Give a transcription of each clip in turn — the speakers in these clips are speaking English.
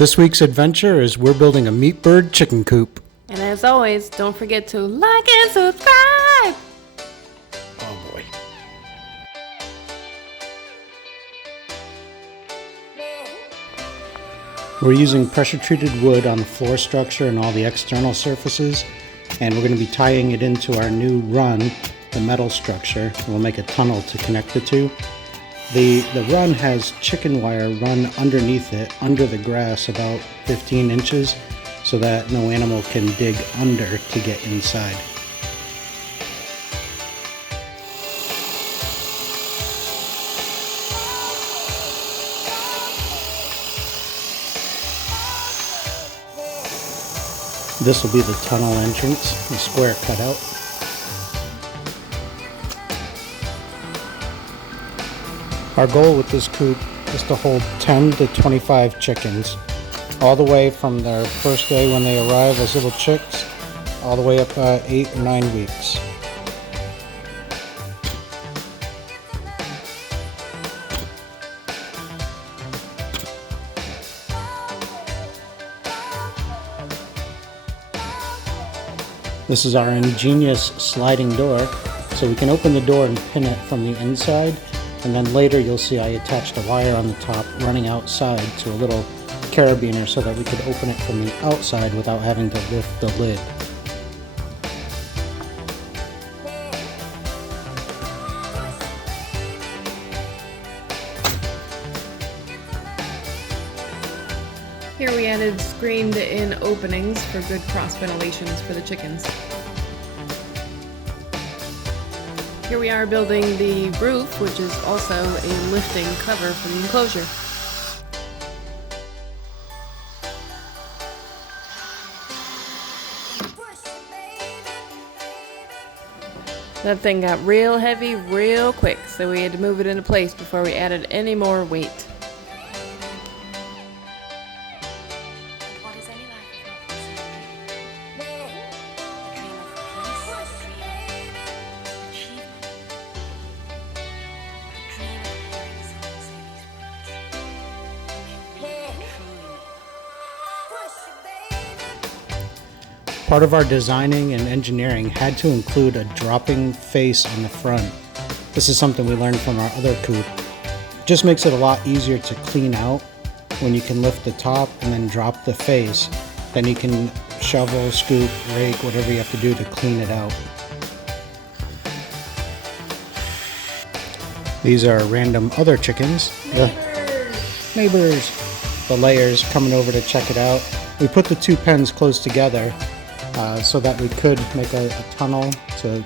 This week's adventure is we're building a meat bird chicken coop. And as always, don't forget to like and subscribe! Oh boy. We're using pressure treated wood on the floor structure and all the external surfaces, and we're going to be tying it into our new run, the metal structure. We'll make a tunnel to connect the two. The run has chicken wire run underneath it, under the grass about 15 inches, so that no animal can dig under to get inside. This will be the tunnel entrance, the square cutout. Our goal with this coop is to hold 10 to 25 chickens, all the way from their first day when they arrive as little chicks, all the way up 8 or 9 weeks. This is our ingenious sliding door, so we can open the door and pin it from the inside, and then later you'll see I attached a wire on the top running outside to a little carabiner so that we could open it from the outside without having to lift the lid. Here we added screened-in openings for good cross ventilations for the chickens. Here we are building the roof, which is also a lifting cover for the enclosure. That thing got real heavy real quick, so we had to move it into place before we added any more weight. Part of our designing and engineering had to include a dropping face on the front. This is something we learned from our other coop. It just makes it a lot easier to clean out when you can lift the top and then drop the face. Then you can shovel, scoop, rake, whatever you have to do to clean it out. These are random other chickens. Neighbors. The layers coming over to check it out. We put the two pens close together so that we could make a tunnel to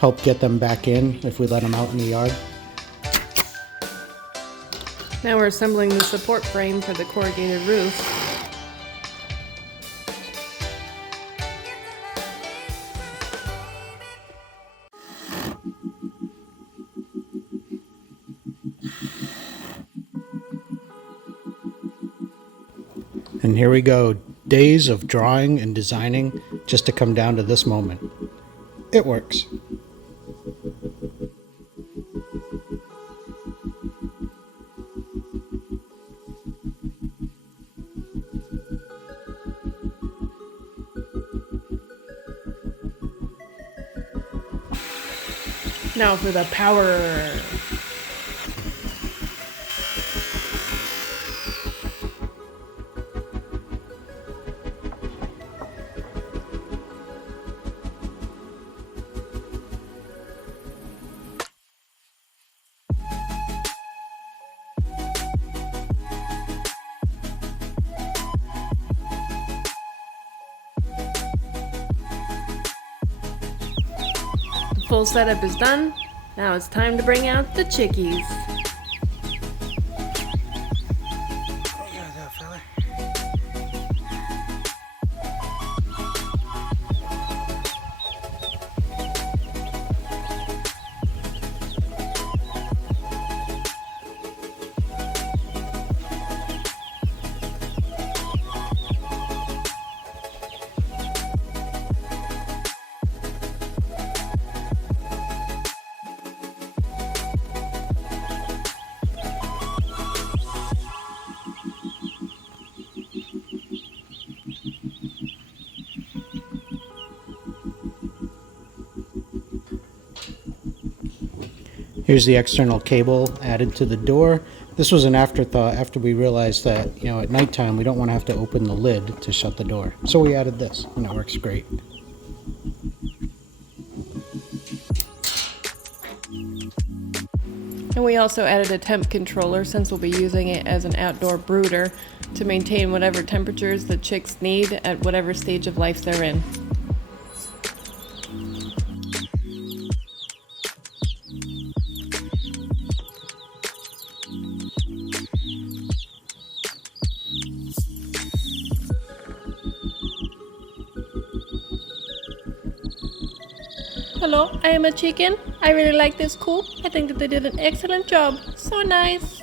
help get them back in if we let them out in the yard. Now we're assembling the support frame for the corrugated roof. And here we go. Days of drawing and designing just to come down to this moment. It works. Now for the power. Full setup is done. Now it's time to bring out the chickies. Here's the external cable added to the door. This was an afterthought after we realized that, at nighttime we don't want to have to open the lid to shut the door. So we added this, and it works great. And we also added a temp controller since we'll be using it as an outdoor brooder to maintain whatever temperatures the chicks need at whatever stage of life they're in. Hello, I am a chicken. I really like this coop. I think that they did an excellent job. So nice.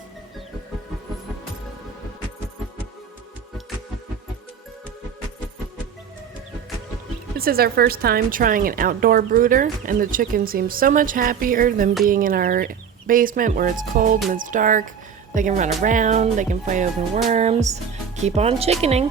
This is our first time trying an outdoor brooder, and the chickens seem so much happier than being in our basement where it's cold and it's dark. They can run around, they can fight over worms. Keep on chickening.